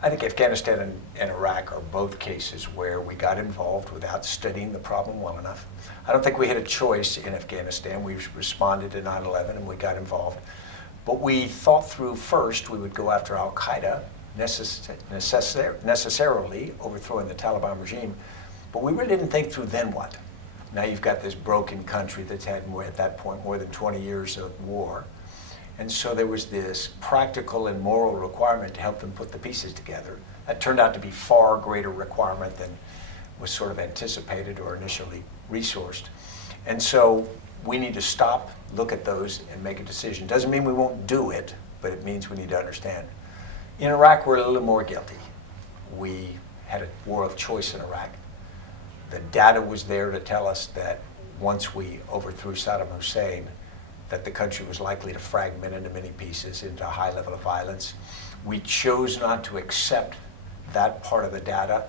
I think Afghanistan and Iraq are both cases where we got involved without studying the problem well enough. I don't think we had a choice in Afghanistan. We responded to 9/11 and we got involved. But we thought through first we would go after al-Qaeda, necessarily overthrowing the Taliban regime. But we really didn't think through then what. Now you've got this broken country that's had, at that point, more than 20 years of war. And so there was this practical and moral requirement to help them put the pieces together. That turned out to be far greater requirement than was sort of anticipated or initially resourced. And so we need to stop, look at those, and make a decision. Doesn't mean we won't do it, but it means we need to understand. In Iraq, we're a little more guilty. We had a war of choice in Iraq. The data was there to tell us that once we overthrew Saddam Hussein, that the country was likely to fragment into many pieces, into a high level of violence. We chose not to accept that part of the data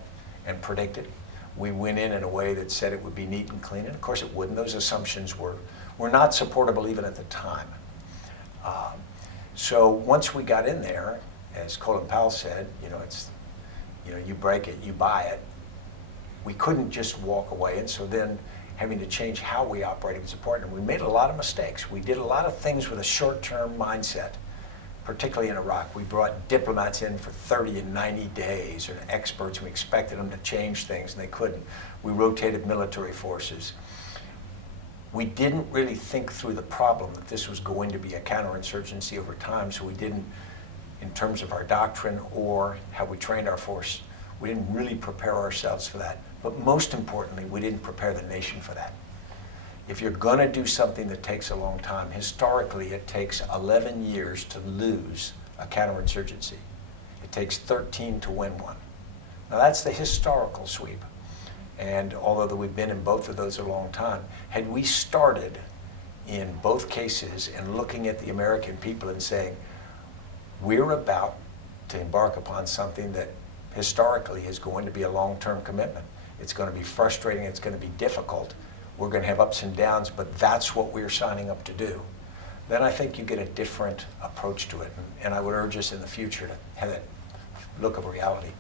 and predict it. We went in a way that said it would be neat and clean, and of course it wouldn't. Those assumptions were not supportable even at the time. So once we got in there, as Colin Powell said, you break it, you buy it. We couldn't just walk away, and so then having to change how we operated was important. And we made a lot of mistakes. We did a lot of things with a short-term mindset, particularly in Iraq. We brought diplomats in for 30 and 90 days, or experts, and we expected them to change things, and they couldn't. We rotated military forces. We didn't really think through the problem that this was going to be a counterinsurgency over time, so we didn't, in terms of our doctrine or how we trained our force, we didn't really prepare ourselves for that. But most importantly, we didn't prepare the nation for that. If you're going to do something that takes a long time, historically it takes 11 years to lose a counterinsurgency. It takes 13 to win one. Now that's the historical sweep. And although we've been in both of those a long time, had we started in both cases and looking at the American people and saying, we're about to embark upon something that historically is going to be a long-term commitment. It's going to be frustrating, it's going to be difficult. We're going to have ups and downs, but that's what we're signing up to do. Then I think you get a different approach to it. And I would urge us in the future to have that look of reality.